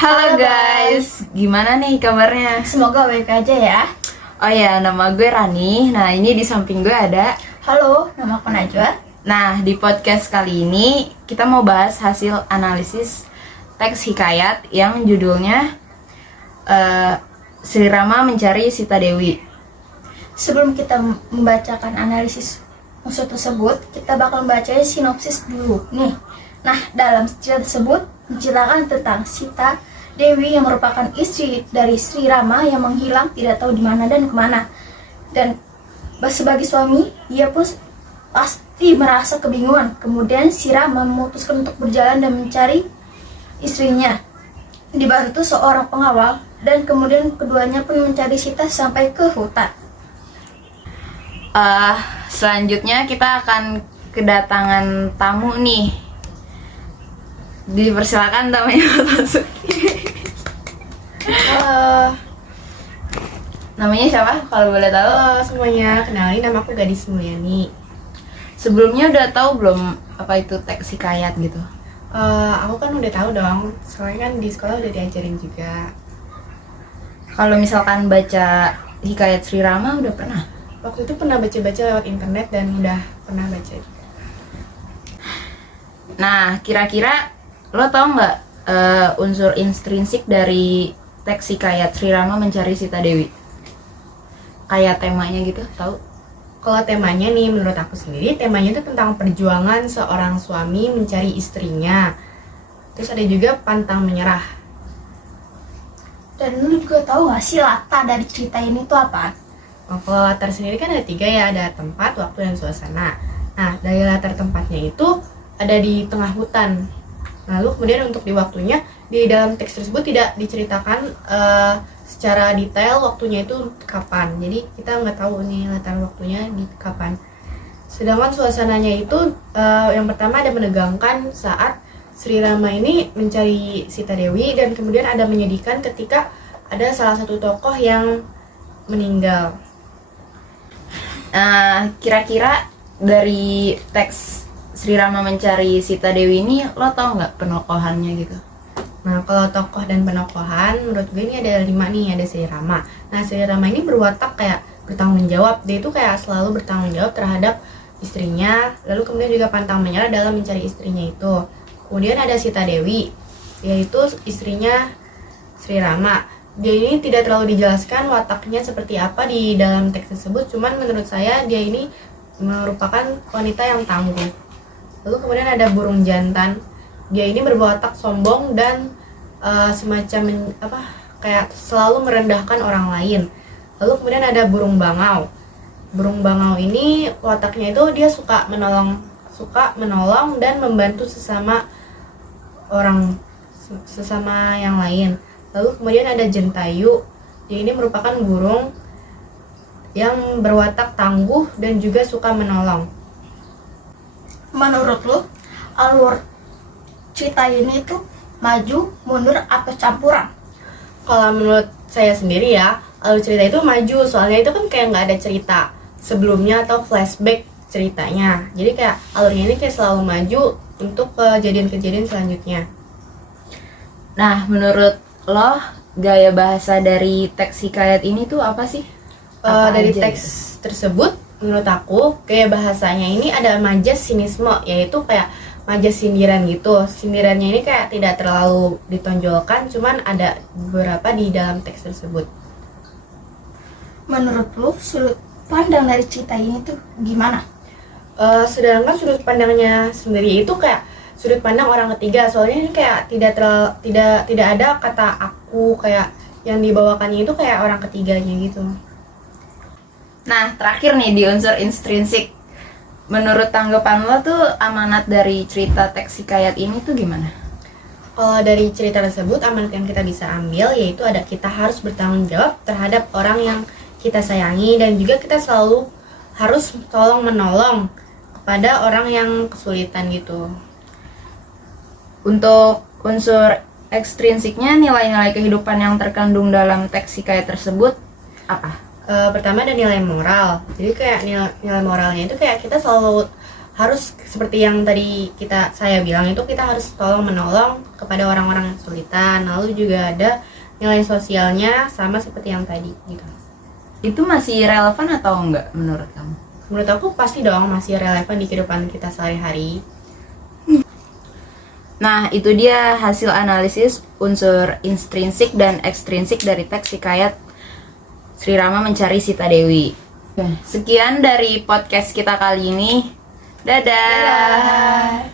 Halo guys, gimana nih kabarnya? Semoga baik aja ya. Oh ya, nama gue Rani. Nah, ini di samping gue ada. Halo, nama aku Najwa. Nah, di podcast kali ini kita mau bahas hasil analisis teks hikayat yang judulnya Sri Rama Mencari Sita Dewi. Sebelum kita membacakan analisis musuh tersebut, kita bakal membaca sinopsis dulu nih. Nah, dalam cerita tersebut menceritakan tentang Sita Dewi yang merupakan istri dari Sri Rama yang menghilang tidak tahu di mana dan kemana. Dan sebagai suami, ia pun pasti merasa kebingungan. Kemudian Sri Rama memutuskan untuk berjalan dan mencari istrinya, dibantu seorang pengawal, dan kemudian keduanya pun mencari Sita sampai ke hutan. Selanjutnya kita akan kedatangan tamu nih. Dipersilakan tamunya masuk. Namanya siapa kalau boleh tahu? Halo semuanya, kenalin nama aku Gadis Mulyani. Sebelumnya udah tahu belum apa itu teks hikayat gitu? Aku kan udah tahu dong, soalnya kan di sekolah udah diajarin juga. Kalau misalkan baca hikayat Sri Rama udah pernah? Waktu itu pernah baca-baca lewat internet dan udah pernah baca juga. Nah, kira-kira lo tau nggak unsur intrinsik dari teks hikayat Sri Rama Mencari Sita Dewi? Kayak temanya gitu, tahu? Kalau temanya nih, menurut aku sendiri, temanya itu tentang perjuangan seorang suami mencari istrinya. Terus ada juga pantang menyerah. Dan lu juga tahu gak sih latar dari cerita ini tuh apa? Kalau latar sendiri kan ada 3 ya, ada tempat, waktu, dan suasana. Nah, dari latar tempatnya itu ada di tengah hutan. Lalu kemudian untuk di waktunya, di dalam teks tersebut tidak diceritakan secara detail waktunya itu kapan. Jadi kita nggak tahu nih latar waktunya di kapan. Sedangkan suasananya itu yang pertama ada menegangkan saat Sri Rama ini mencari Sita Dewi, dan kemudian ada menyedihkan ketika ada salah satu tokoh yang meninggal. Kira-kira dari teks Sri Rama Mencari Sita Dewi ini lo tau nggak penokohannya gitu? Nah, kalau tokoh dan penokohan, menurut gue ini ada 5 nih, ada Sri Rama. Nah, Sri Rama ini berwatak kayak bertanggung jawab. Dia itu kayak selalu bertanggung jawab terhadap istrinya, lalu kemudian juga pantang menyerah dalam mencari istrinya itu. Kemudian ada Sita Dewi, yaitu istrinya Sri Rama. Dia ini tidak terlalu dijelaskan wataknya seperti apa di dalam teks tersebut, cuman menurut saya dia ini merupakan wanita yang tangguh. Lalu kemudian ada burung jantan. Dia ini berwatak sombong dan semacam kayak selalu merendahkan orang lain. Lalu kemudian ada burung bangau. Burung bangau ini wataknya itu dia suka menolong dan membantu sesama orang, sesama yang lain. Lalu kemudian ada jentayu. Dia ini merupakan burung yang berwatak tangguh dan juga suka menolong. Menurut lu, alur cerita ini tuh maju, mundur, atau campuran? Kalau menurut saya sendiri ya, alur cerita itu maju, soalnya itu kan kayak nggak ada cerita sebelumnya atau flashback ceritanya. Jadi kayak alurnya ini kayak selalu maju untuk kejadian-kejadian selanjutnya. Nah, menurut lo gaya bahasa dari teks hikayat ini tuh apa sih? Dari aja teks tersebut, menurut aku gaya bahasanya ini ada majas sinisme, yaitu kayak majas sindiran gitu. Sindirannya ini kayak tidak terlalu ditonjolkan, cuman ada beberapa di dalam teks tersebut. Menurut lu, sudut pandang dari cerita ini tuh gimana? Sedangkan sudut pandangnya sendiri itu kayak sudut pandang orang ketiga, soalnya ini kayak tidak ada kata aku, kayak yang dibawakannya itu kayak orang ketiganya gitu. Nah, terakhir nih di unsur intrinsik. Menurut tanggapan lo tuh amanat dari cerita teks hikayat ini tuh gimana? Kalau dari cerita tersebut, amanat yang kita bisa ambil yaitu ada kita harus bertanggung jawab terhadap orang yang kita sayangi, dan juga kita selalu harus tolong menolong kepada orang yang kesulitan gitu. Untuk unsur ekstrinsiknya, nilai-nilai kehidupan yang terkandung dalam teks hikayat tersebut apa? Pertama ada nilai moral. Jadi kayak nilai moralnya itu kayak kita selalu harus seperti yang tadi saya bilang itu, kita harus tolong menolong kepada orang-orang yang kesulitan. Lalu juga ada nilai sosialnya sama seperti yang tadi gitu. Itu masih relevan atau enggak menurut kamu? Menurut aku pasti dong masih relevan di kehidupan kita sehari-hari. Nah, itu dia hasil analisis unsur intrinsik dan ekstrinsik dari teks hikayat Sri Rama Mencari Sita Dewi. Sekian dari podcast kita kali ini. Dadah.